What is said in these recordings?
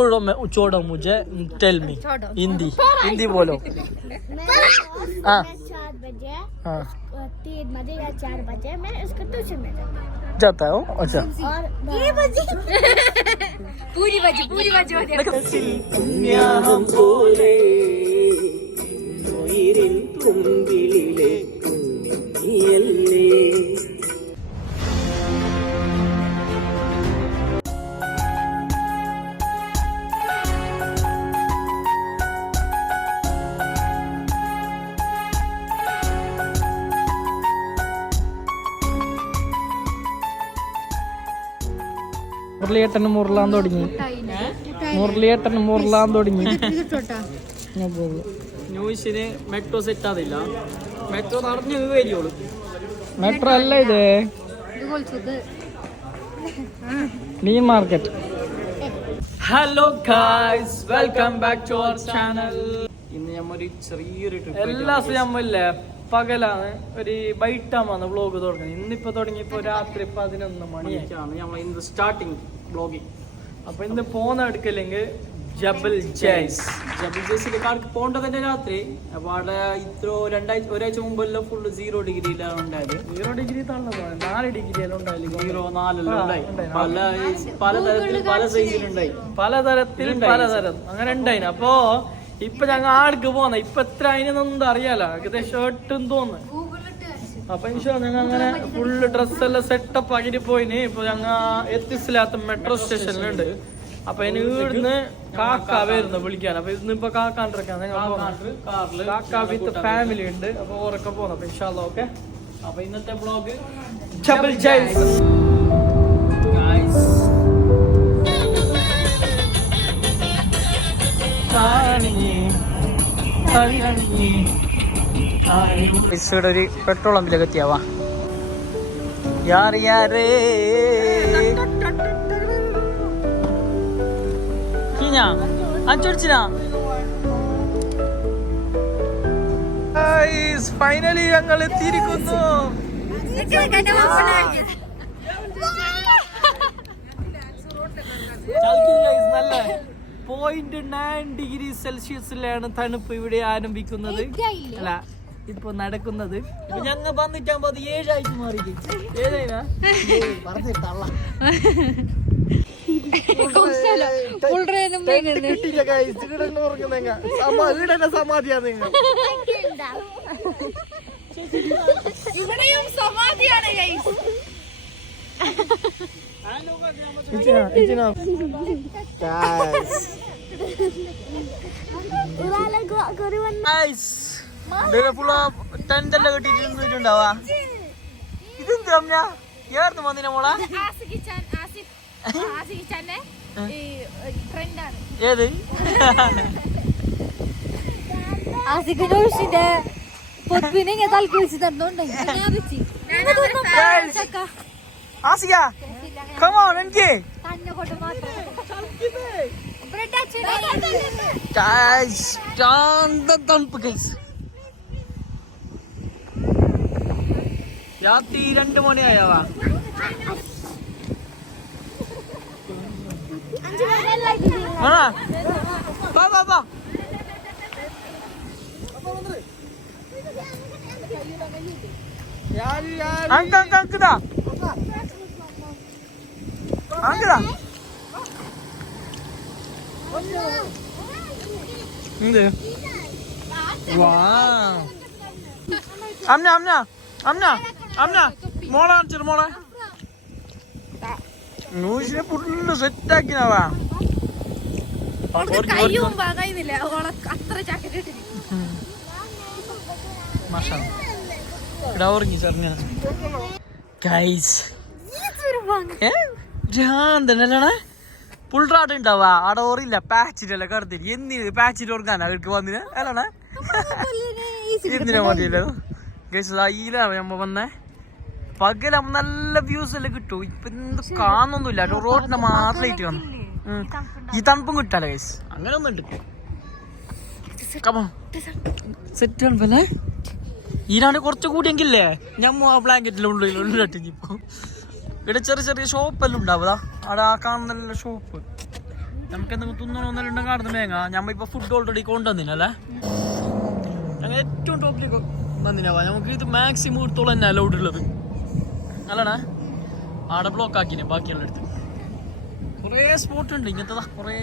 छोड़ो मुझे, tell me Hindi, Hindi बोलो। हाँ 4 बजे, हाँ 3 बजे या 4 बजे मैं इसको ट्यूशन में जाता हूँ। अच्छा और 3 बजे पूरी बजे മുരളിയേട്ടന് മുറലാൻ തുടങ്ങി. മുരളിയേട്ടന് മുറലാൻ തുടങ്ങി. ന്യൂസിന് മെട്രോ സെറ്റ് ആവില്ല. മെട്രോ നടന്നു വരുള്ളൂ. മെട്രോ അല്ല ഇത്, മീൻ market. Hello guys, welcome back to our channel. ഇന്ന് നമ്മൊരു ചെറിയൊരു ട്രിപ്പ്. എല്ലാ ദിവസവും നമ്മല്ലേ പകലാണ് ഒരു ബൈറ്റാമാണ് വ്ളോഗ് തുടങ്ങുന്നത്. ഇന്നിപ്പോ തുടങ്ങിയപ്പോ രാത്രി 11 മണിക്കാണ് നമ്മൾ ഇന്ന് സ്റ്റാർട്ടിങ് വ്ളോഗിങ്. അപ്പൊ ഇന്ന് പോകുന്ന എടുക്കല്ലെങ്കിൽ ജബൽ ജയ്സ്. ജബൽ ജയ്സിലേക്ക് പോകേണ്ടത് തന്നെ രാത്രി. അപ്പൊ അവിടെ ഒരാഴ്ച മുമ്പെല്ലാം ഫുള്ള് 0 ഡിഗ്രിയിലാണ് ഉണ്ടായത്. 0 ഡിഗ്രി തള്ളതാണ്, 4 ഡിഗ്രിയെല്ലാം ഉണ്ടായില്ല. 0, 4 ഉണ്ടായി. പലതരത്തിൽ പല സൈസിലുണ്ടായി, പലതരത്തിൽ പലതരം അങ്ങനെ ഉണ്ടായിന്. അപ്പൊ ഇപ്പൊ ഞങ്ങൾ ആർക്ക് പോന്ന ഇപ്പൊ എത്ര അതിനൊന്നും അറിയാലോ, ഏകദേശം 8 തോന്നുന്നു. അപ്പൊ ഞങ്ങൾ അങ്ങനെ ഫുള്ള് ഡ്രസ്സെല്ലാം സെറ്റപ്പ് ആക്കിട്ട് പോയിന്. ഇപ്പൊ ഞങ്ങ എത്തിസിലാത്ത മെട്രോ സ്റ്റേഷനിലുണ്ട്. അപ്പൊ ഇനി ഇവിടുന്ന് കാക്ക വരുന്നു വിളിക്കാൻ. അപ്പൊ ഇന്നിപ്പോ കാക്കാണ്ടിരിക്കാൻ കാക്ക വിത്ത് ഫാമിലി ഉണ്ട്. അപ്പൊ ഓരൊക്കെ പോന്നു. അപ്പൊ ഇൻഷാല്ലാ ഓക്കെ. അപ്പൊ ഇന്നത്തെ ബ്ലോഗ് ജബൽ ജയ്സ്. ഒരു പെട്രോൾ പമ്പിലേക്ക് എത്തിയാവാ. ഫൈനലി ഞങ്ങൾ എത്തിയിരിക്കുന്നു. നല്ല 0.9 ഡിഗ്രി സെൽഷ്യസിലാണ് തണുപ്പ് ഇവിടെ ആരംഭിക്കുന്നത്. അല്ല ഇപ്പൊ നടക്കുന്നത്. ഇപ്പൊ ഞങ്ങൾ വന്നിട്ടാകുമ്പോ അത് 7 ആയിട്ട് മാറി. 7 സമാധിയാണ് നിങ്ങൾ. ഇവിടെയും സമാധിയാണ്. ടെന്റെല്ലാം കെട്ടിട്ടുണ്ടാവാ. ഇതെന്ത് അമ്മ ഏർന്ന് വന്നിന മോളെ? ഏത് പൊപ്പിനെ തലക്ക് വെച്ച് തന്നോണ്ട് ആസിക come on എനിക്ക് തണുപ്പ് ഗൈസ്. രാത്രി 2 മണിയായവാ. മോളെ മോളെ ന്യൂസിനെ ഫുള്ള് സെറ്റ് ആക്കിനാവാ. ഉറങ്ങി ചെറിയ പുൾറാട്ട് ഉണ്ടാവാ. അവിടെ ഓറില്ല പാച്ചിട്ടല്ല കടത്തില്ല. എന്തിന് പാച്ചിട്ട് ഓർക്കാനാ അവർക്ക് വന്നിന് അല്ലാണ് എന്തിനാ മതിയല്ലോ ഗൈസ്. അതിലാണ് നമ്മ വന്നേ. പകലാകുമ്പോ നല്ല വ്യൂസ് എല്ലാം കിട്ടും. ഇപ്പൊ എന്ത് കാണൊന്നുമില്ല, റോഡിനെ മാത്രം ലൈറ്റ് കാണും. ഈ തണുപ്പും കിട്ടാലോ ഗൈസ്. അങ്ങനെ ഒന്നുണ്ട് സെറ്റ് തണുപ്പല്ലേ. ഈനാണ്ട് കുറച്ച് കൂടിയെങ്കിലേ ഞമ്മ ആ ബ്ലാങ്കറ്റിന്റെ ഉള്ളിൽ ഇപ്പൊ ഇവിടെ ചെറിയ ചെറിയ ഷോപ്പെല്ലാം ഉണ്ടാവുക. അവിടെ ആ കാണുന്ന ഷോപ്പ് നമുക്ക് എന്തെങ്കിലും തിന്നണമെന്നെല്ലാം കാണുന്ന മേങ്ങ ഞമ്മ ഇപ്പൊ ഫുഡ് ഓൾറെഡി കൊണ്ടുവന്നിനല്ലേ ഞങ്ങൾ ഏറ്റവും ടോപ്പിലേക്ക് വന്നിനാവാ നമുക്ക് ഇത് മാക്സിമം എടുത്തോളം തന്നെ അലൗഡ് ഉള്ളത് അല്ലടാ ആടെ ബ്ലോക്ക് ആക്കിനെ ബാക്കിയുള്ള അടുത്ത് കുറേ സ്പോട്ട് ഉണ്ട് ഇങ്ങനത്തെ കുറേ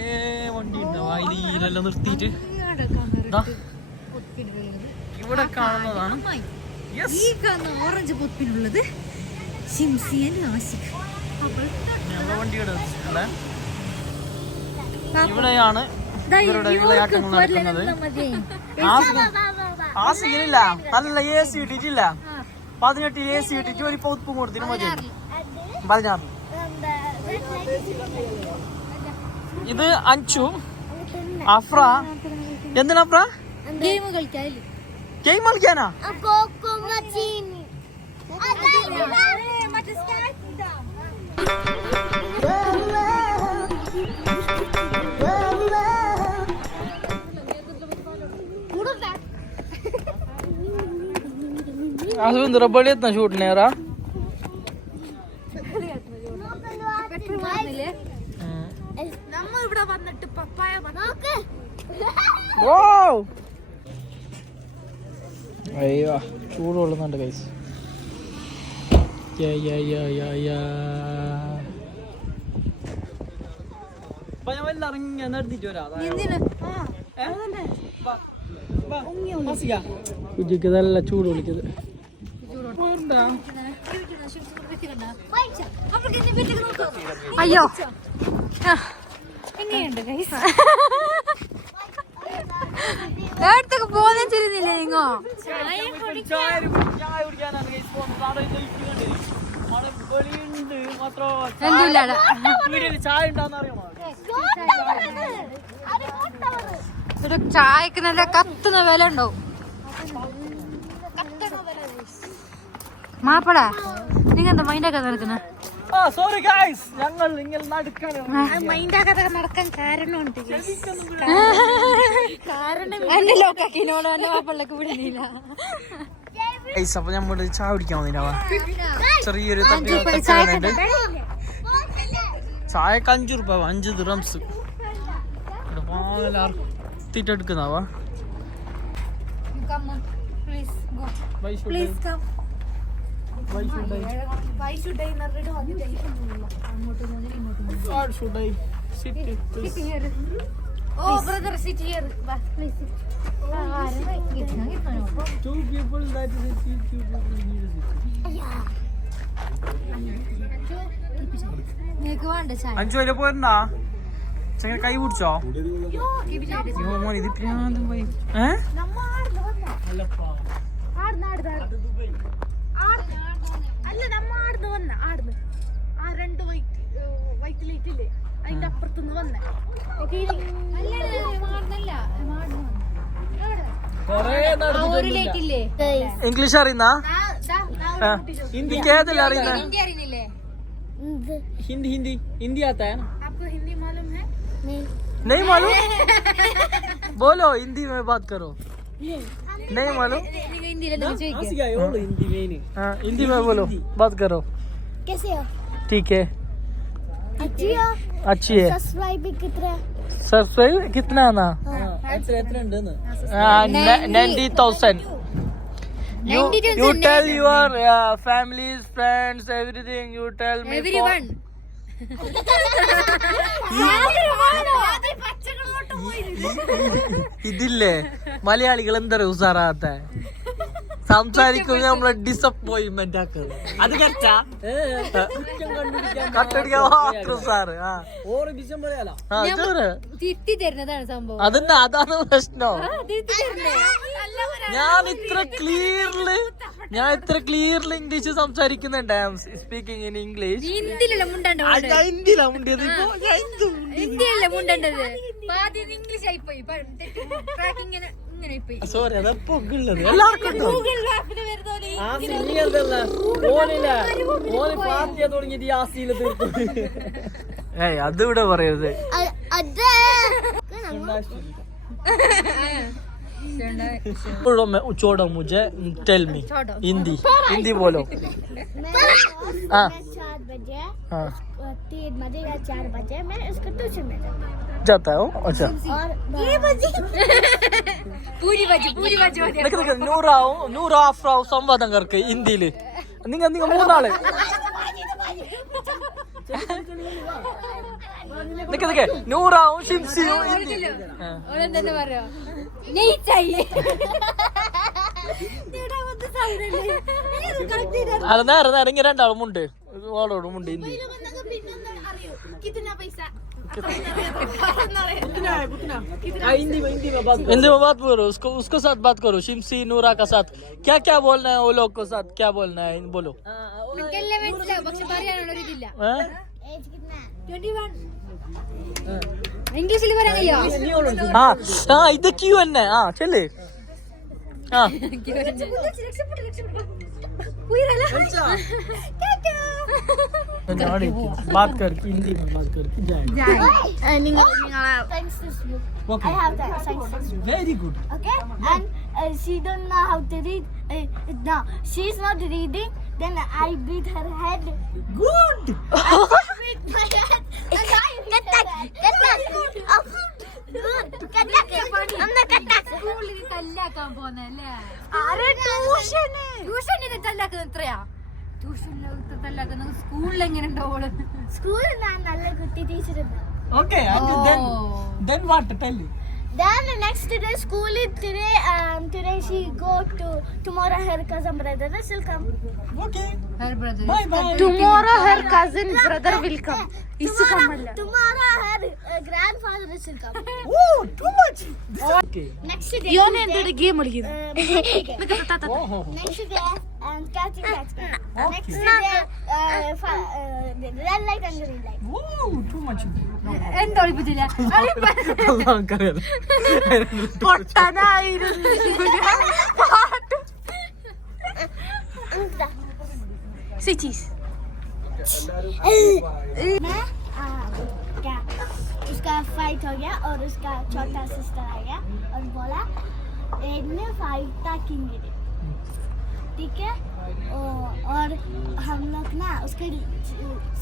വണ്ടി ഉണ്ട് വയലിലെല്ലാം നിർത്തിയിട്ട് ഇവിടെ കാണുന്നതാണ് ഓറഞ്ച് പൊത്തിനുള്ളത് വണ്ടിയുടെ ഇവിടെയാണ് ഇവരുടെ വിളയാട്ടങ്ങൾ നടക്കുന്നത് ആ സീനില്ല നല്ല AC ഇട്ടിട്ടില്ല 18 AC ഇട്ടിട്ട് ഒരു പൗത്തും കൊടുത്തിട്ട് മതി 16 ഇത് അഞ്ചു അഫ്ര എന്തിനാ അഫ്ര ഗെയിം കളിക്കാൻ ഗെയിം കളിക്കാനാ असं रबड येत ना शूट नाही रा ഇവിടെ വന്നിട്ട് പപ്പായ അയ്യോ ചൂട് കൊള്ളുന്നുണ്ട് കൈസ് അപ്പൊ ഞാൻ വല്ല ഇറങ്ങി നടത്തിട്ട് വരാം കുജിക്ക് നല്ല ചൂട് വിളിച്ചത് അയ്യോ എങ്ങനെയുണ്ട് എടുത്തൊക്കെ പോകാൻ ചെയ്യുന്നില്ലേ നിങ്ങോ ചായക്ക് നല്ല കത്തുന്ന വില ഉണ്ടാവും മാപ്പട നിങ്ങൾ എന്താ മൈൻഡാക്കാതെ നടക്കുന്നത് സോറി ഗൈസ് ഞങ്ങൾ നിങ്ങൾ മൈൻഡാക്കാതെ നടക്കാൻ കാരണമുണ്ട് എന്റെ ലോക്കാക്കിനോട് എന്റെ മാപ്പിളക്ക് വിടുന്നില്ല അപ്പൊ നമ്മൾ ചായ കുടിക്കാൻ വന്നിട്ടാവാ ചെറിയൊരു ചായക്ക് 5 രൂപ 5 dirhams എടുക്കുന്നാവാ Why should I not read all the Or should I sit here? Oh, brother, sit here. Please sit. Two people that is a two people need to sit. അഞ്ചു വരെ പോരണ്ടാ ചെങ്ങനെ കൈ പിടിച്ചോ ഇത് പ്രാന്തം പോയി അല്ല നമ്മ ആടുന്ന് വന്ന ആടുന്ന് ആ 2 വൈറ്റ് ലൈറ്റ് ഇല്ലേ അതിന്റെ അപ്പുറത്തുനിന്ന് വന്ന ഒരു ലൈറ്റ് ഇല്ലേ ഇംഗ്ലീഷ് അറിയുന്ന ഹിന്ദിക്ക് ഏതെല്ലാം അറിയുന്ന ഹിന്ദി അറിയുന്നില്ലേ हिंदी हिंदी हिंदी आता है ना आपको हिंदी मालूम है नहीं मालूम बोलो हिंदी में बात करो नहीं मालूम हाँ हिंदी में बोलो बात करो कैसे हो ठीक है अच्छी हो अच्छी है सब्सक्राइब कितना सब्सक्राइब कितना है ना 90,000 You tell your families, friends, everything. You tell me. Everyone. ഇതില്ലേ മലയാളികൾ എന്താ ഉസാറാത്ത സംസാരിക്കുമ്പോ നമ്മളെ ഡിസപ്പോയിന്റ്മെന്റ് ആക്കുന്നത് അത് കട്ടടിക്കാൻ മാത്രം സാറ് തിരുത്തി തരുന്നതാണ് സംഭവം അതന്നെ അതാണ് പ്രശ്നം ഞാൻ ഇത്ര ക്ലിയർലി ഇംഗ്ലീഷ് സംസാരിക്കുന്നുണ്ട് I am speaking in English ഹിന്ദിയിലല്ല മുണ്ടേണ്ടത് ഹിന്ദിയിലാ മുണ്ടിയത് ഹിന്ദിയല്ല മുണ്ടേണ്ടത് ഇംഗ്ലീഷ് ആയിപ്പോയി സോറി അതപ്പോ ഉള്ളത് എല്ലാവർക്കും തുടങ്ങിയിട്ട് ഈ ആസിയില് തീർക്കും ഏയ് അതിവിടെ പറയരുത് छोड़ो मुझे टेल मी हिंदी बोलो हाँ 7 बजे हाँ 3 बजे या 4 बजे मैं इसको ट्यूशन में जाता है वो अच्छा और ये बजे पूरी बजे നിക്ക് നൂറാവും അഫ്രാവും സംവാദം കർക്ക് ഹിന്ദിയില് നിങ്ങ മൂന്നാള് നിക്ക് നൂറാവും ഷിംസിയും ഹിന്ദി ഓരെന്താ പറയാ नहीं चाहिए അത് നേരെ ഇങ്ങനെ രണ്ടാളും ഉണ്ട് ഓളോടും ഉണ്ട് ഹിന്ദി कितना पैसा हिंदी में बात करो उसको साथ बात करो शिमसी नूरा का साथ क्या क्या बोलना है वो लोग को साथ क्या बोलना है बोलो इंग्लिश हाँ ഇത് ക്യൂ തന്നെ ആ ചെല്ലേ ആ बात कर हिंदी में बात कर I have that science textbook. Very good Okay, and she don't know how to read. No, she's not reading. Then I beat her head. Good Beat my head. And I beat her head. സ്കൂളിൽ എങ്ങനെ ഉണ്ടാവോള് സ്കൂളിൽ ഞാൻ നല്ല കുട്ടി teacher ഉണ്ട്. Okay then what tell you Then next day school is today she go to tomorrow her cousin brother will come. okay her brother bye bye Tomorrow her cousin brother will come. Tomorrow her grandfather will come. oh too much okay Next day യോനെ എന്തൊരു game കളിക്കുന്നു next day catching. Next day red light and green light. oh too much എന്താ ഒളിപ്പിച്ചില്ല നമുക്കറിയാം പൊട്ടനായിരുന്നു Switches. मैं क्या उसका fight हो गया और उसका छोटा सिस्टर आ गया और बोला एक ने फाइट किंगे ठीक है और हम लोग ना उसके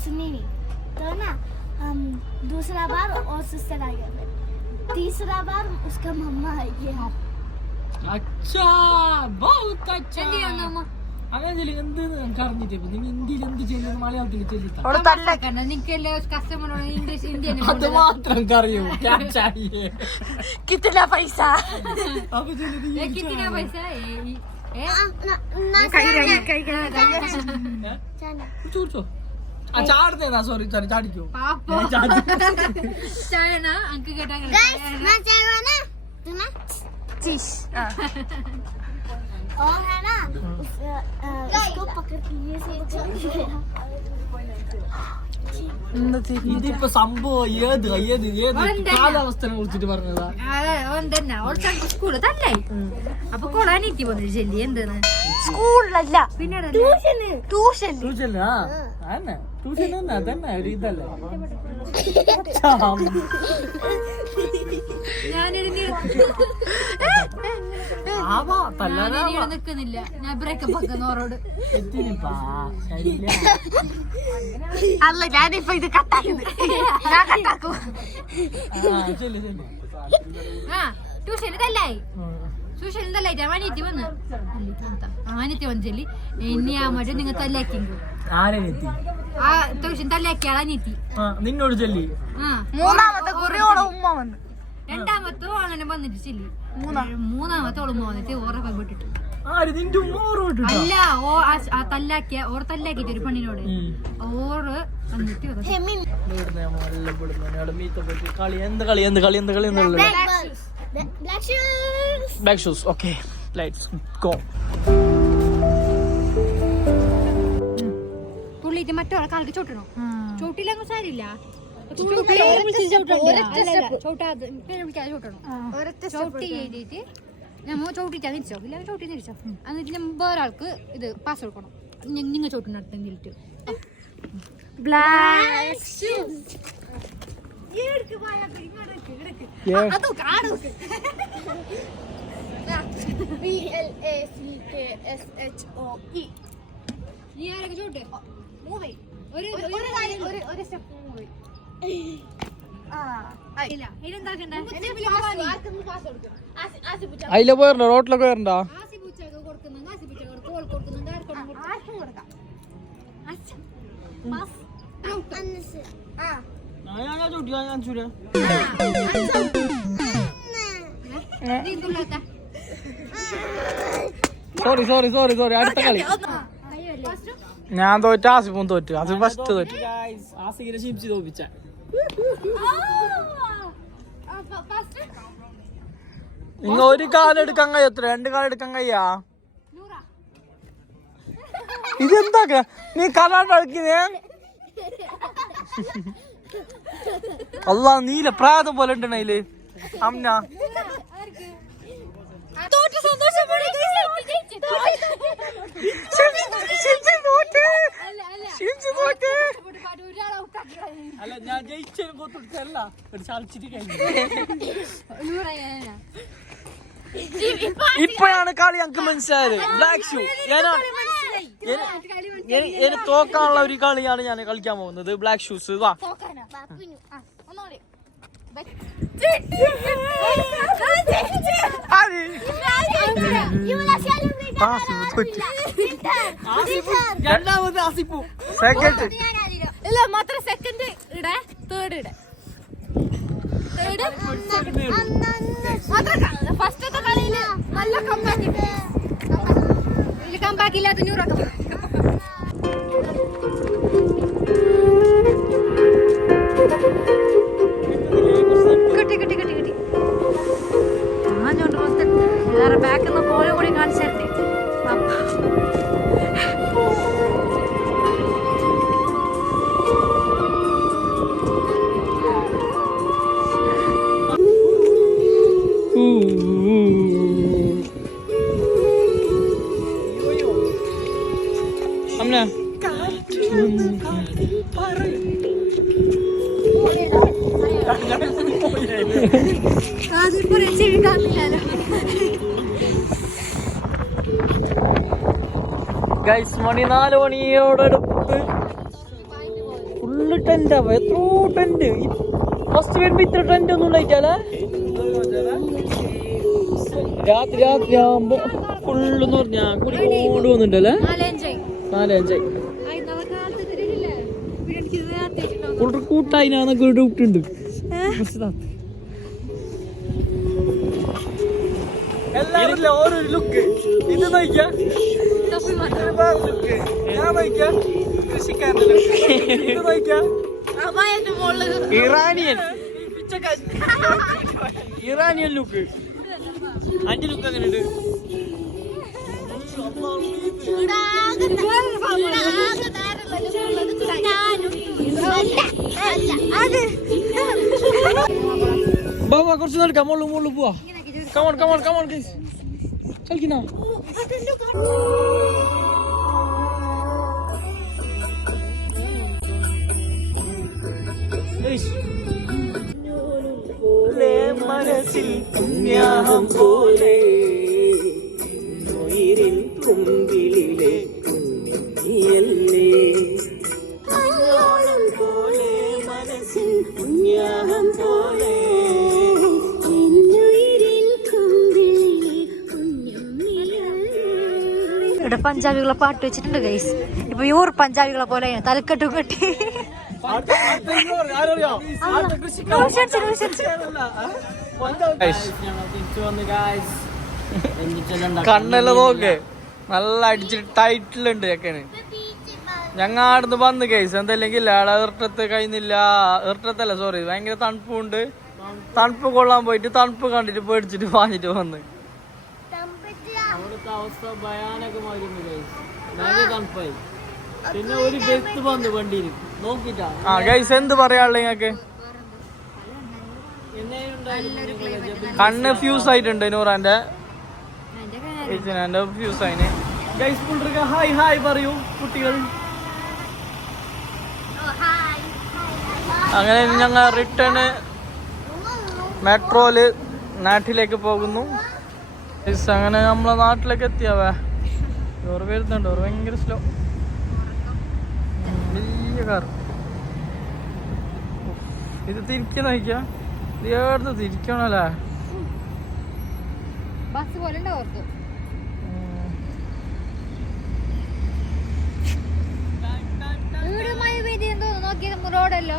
सुनी नहीं तो ना हम दूसरा बार और सिस्टर आ गया तीसरा बार उसका मम्मा आ गया अच्छा बहुत अच्छा എന്ത് ചെയ്യുന്നു അമ്മ അങ്ങനെ എന്ത് അറിഞ്ഞിട്ട് നീ ഹിന്ദിയിൽ എന്ത് ചെയ്യുന്നത് മലയാളത്തിൽ ചെല്ലിത്ത നിനക്കല്ലേ കസ്റ്റമറോട് ഇംഗ്ലീഷ് ഹിന്ദി അത് മാത്രം അറിയൂ കിട്ടുന്ന പൈസ അപ്പൊ ചെല്ലിത് കിട്ടുന്ന പൈസ ചോദിച്ചോ ആ ചാടുന്നേതാ സോറി ചാടിക്കോ ചായന അങ്ക് കേട്ടാ और है ना उसको पकड़ के ये से ഇതിപ്പോ സംഭവം ഏത് കാലാവസ്ഥനെ കുറിച്ചിട്ട് പറഞ്ഞതാ തന്നെ സ്കൂള് തന്നെ അപ്പൊ കൊളാനീറ്റി വന്നു ചെല്ലി എന്തെന്ന് സ്കൂളിലല്ല പിന്നെ ട്യൂഷൻ ട്യൂഷൻ ആ അതന്നെ ട്യൂഷൻ തന്നെ അതന്നെ ഒരു ഇതല്ലേ ആവാ തല്ലാനാവാ നിക്കുന്നില്ല ഞാൻ ബ്രേക്കപ്പ് ആക്കുന്നവരോട് എത്തിനിപ്പാ ശരിയില്ല അല്ല ഞാനിപ്പോ ഇത് കട്ടാക്കുന്നത് ഞാൻ കട്ടാക്കും ചെല്ലു ചെല്ലു ആ ട്യൂഷന് തല്ലായി ട്യൂഷന് തല്ലായിട്ട് അനിയത്തി വന്ന് അനിയത്തി വന്ന് ചെല്ലി ഇനി ആ മറ്റേ നിങ്ങൾ തല്ലാക്കിങ്കു ആരെത്തി ആ ട്യൂഷൻ തല്ലാക്കിയാൾ അനിയത്തി നിന്നോട് ചെല്ലി ആ മൂന്നാമത്തെ കുറിയോളം ഉമ്മ വന്നു രണ്ടാമത്തെ അങ്ങനെ വന്നിട്ട് ചെല്ലി മൂന്നാമത്തെ ഓളുമ്മ വന്നിട്ട് ഓറൊക്കെ വിട്ടിട്ട് ആര് നിന്റെ ഉമ്മോട് അല്ല ഓ ആ തല്ലാക്കിയ ഓർ തല്ലാക്കിട്ട് ഒരു പെണ്ണിനോട് ഓറ് വന്നിട്ട് കളി എന്ത് കളി എന്ത് കളി എന്ത് കളി എന്നുള്ളത് Black shoes. Black shoes okay let's go തുള്ളിയിട്ട് മറ്റോളെ കാലിക്ക് ചോട്ടണോ ചോട്ടിയില്ലെങ്കിൽ സാരില്ല ചോട്ടി ചെയ്തിട്ട് നമ്മ ചോട്ടിട്ടാ തിരിച്ചോ ഇല്ല ചോട്ടി തിരിച്ചോ എന്നിട്ട് ഞാൻ വേറൊരാൾക്ക് ഇത് പാസ് കൊടുക്കണം നിങ്ങൾ ചോട്ടിനടുത്തെങ്കിലിട്ട് Black shoes. BLACKSHOE. നീ ആരൊക്കെ ചോട്ടെ ഒരു സ്റ്റെപ്പ് പോയി. അതിലെ പോയണ്ടോ റോട്ടിലൊക്കെ പോയണ്ടോ സോറി അടുത്ത കളി ഞാൻ തോറ്റ് ആസിഫും തോറ്റു ആസിഫ് ഫസ്റ്റ് തോറ്റു ആസിഫിനെ ഷിംസി തോപ്പിച്ച നിങ്ങ ഒരു കാലെടുക്കാൻ കഴിയത്ര 2 കാലെടുക്കാൻ കഴിയാ ഇതെന്താക്ക നീ കലാണ്ട് കളിക്കുന്നേ അല്ലാ നീല പ്രാതം പോലെ ഉണ്ടല്ലേ അമ്ന അല്ല ഞാൻ ജയിച്ചതിന് കൊത്തുടിച്ചല്ല ഒരു ചളിച്ചിട്ട് കഴിഞ്ഞു ഇപ്പോഴാണ് കളി ഞങ്ങക്ക് മനസ്സിലായത് ബ്ലാക്ക് ഷൂ എനിക്ക് തോക്കാനുള്ള ഒരു കളിയാണ് ഞാൻ കളിക്കാൻ പോകുന്നത് ബ്ലാക്ക് ഷൂസ് വാ രണ്ടാമത് ആസിപ്പു സെക്കൻഡ് ഇല്ല മാത്രം സെക്കൻഡ് ഇടേ തേർഡ് ഇടേ ഫസ്റ്റത്തെ കളിയില് നല്ല കമ്പാക്ക് ഇല്ലാത്ത 100 കിട്ടി ആഞ്ഞോണ്ട് വേറെ ബാക്കിൽ നിന്ന് കോല കൂടി കാണിച്ചിട്ട് അമ്മ ഗൈസ് മണി 4 മണിയോടടുത്ത് ഫുള്ള് ടെന്റ് ആവാ എത്രയോ ടെന്റ് ഫസ്റ്റ് വരുമ്പോ ഇത്ര ടെന്റ് ഒന്നും ഉണ്ടായിട്ടാലേ രാത്രി ആവുമ്പോ ഫുള്ളെന്ന് പറഞ്ഞാ കൂടി കൊണ്ടുപോകുന്നുണ്ടല്ലേ 4-5 ഫുൾ കൂട്ടായിനാന്നൊക്കെ ഡൗട്ടുണ്ട് എല്ലാവരും ഓരോ ലുക്ക് ഇത് നോക്കിയാ ഞാൻ നോക്കിയാ കൃഷിക്കാരന്റെ ലുക്ക് ഇത് നോക്കിയാ ഇറാനിയൻ ലുക്ക് അഞ്ച് ലുക്ക് അങ്ങനെയുണ്ട് ബാബാ കുറച്ച് നടക്കാം മുള്ളു പോവാ കമോൺ ഗൈസ് കളിക്കുന്ന മനസ്സിൽ പുണ്യാഹം പോലെ ഉയിരിൻ കുമ്പിളിലെ കുഞ്ഞിയല്ലേ പോലെ മനസ്സിൽ പുണ്യാഹം പോലെ ഇവിടെ പഞ്ചാബികളെ പാട്ട് വെച്ചിട്ടുണ്ട് ഗൈസ് ഇപ്പൊ യൂർ പഞ്ചാബികളെ പോലെ തലക്കെട്ടും കെട്ടി കണ്ണെല്ലാം നോക്ക് നല്ല അടിച്ചിട്ട് ടൈറ്റിലുണ്ട് ചെക്കന് ഞങ്ങ ആടുന്ന് വന്ന് കേസ് എന്തല്ലെങ്കിൽ ഇർട്ടത്ത് കഴിയുന്നില്ല ഇർട്ടത്തല്ല സോറി ഭയങ്കര തണുപ്പുണ്ട് തണുപ്പ് കൊള്ളാൻ പോയിട്ട് തണുപ്പ് കണ്ടിട്ട് പേടിച്ചിട്ട് വാങ്ങിട്ട് വന്ന് അവിടുത്തെ അവസ്ഥ ഭയാനകമായിരുന്നു ഭയങ്കര തണുപ്പായി പിന്നെ ഒരു ബസ് വന്ന് വണ്ടിയിൽ നോക്കിട്ടാ ഗൈസ് എന്ത് പറയാനുള്ള നിങ്ങക്ക് കണ്ണ് ഫ്യൂസ് ആയിട്ടുണ്ട് നൂറാന്റെ ഫ്യൂസ് ആയിന് ഗൈസ് ഹായ് പറയൂ കുട്ടികൾ അങ്ങനെ ഞങ്ങൾ റിട്ടേൺ മെട്രോയില് നാട്ടിലേക്ക് പോകുന്നു അങ്ങനെ നമ്മളെ നാട്ടിലേക്ക് എത്തിയാവേ ഓർ വരുന്നുണ്ട് ഓർ ഭയങ്കര സ്ലോ ചെറിയ കാർ. ഇത് തിരിക്കണം നോക്കിയാ, ഇത് ഏടുന്ന് തിരിക്കണല്ലേ? ബസ് പോലെ ഉണ്ട് ഓർത്ത്. ഇവിടെ മഴ പെയ്തെന്ന് തോന്നുന്നു. നോക്കിയത് റോഡല്ലോ.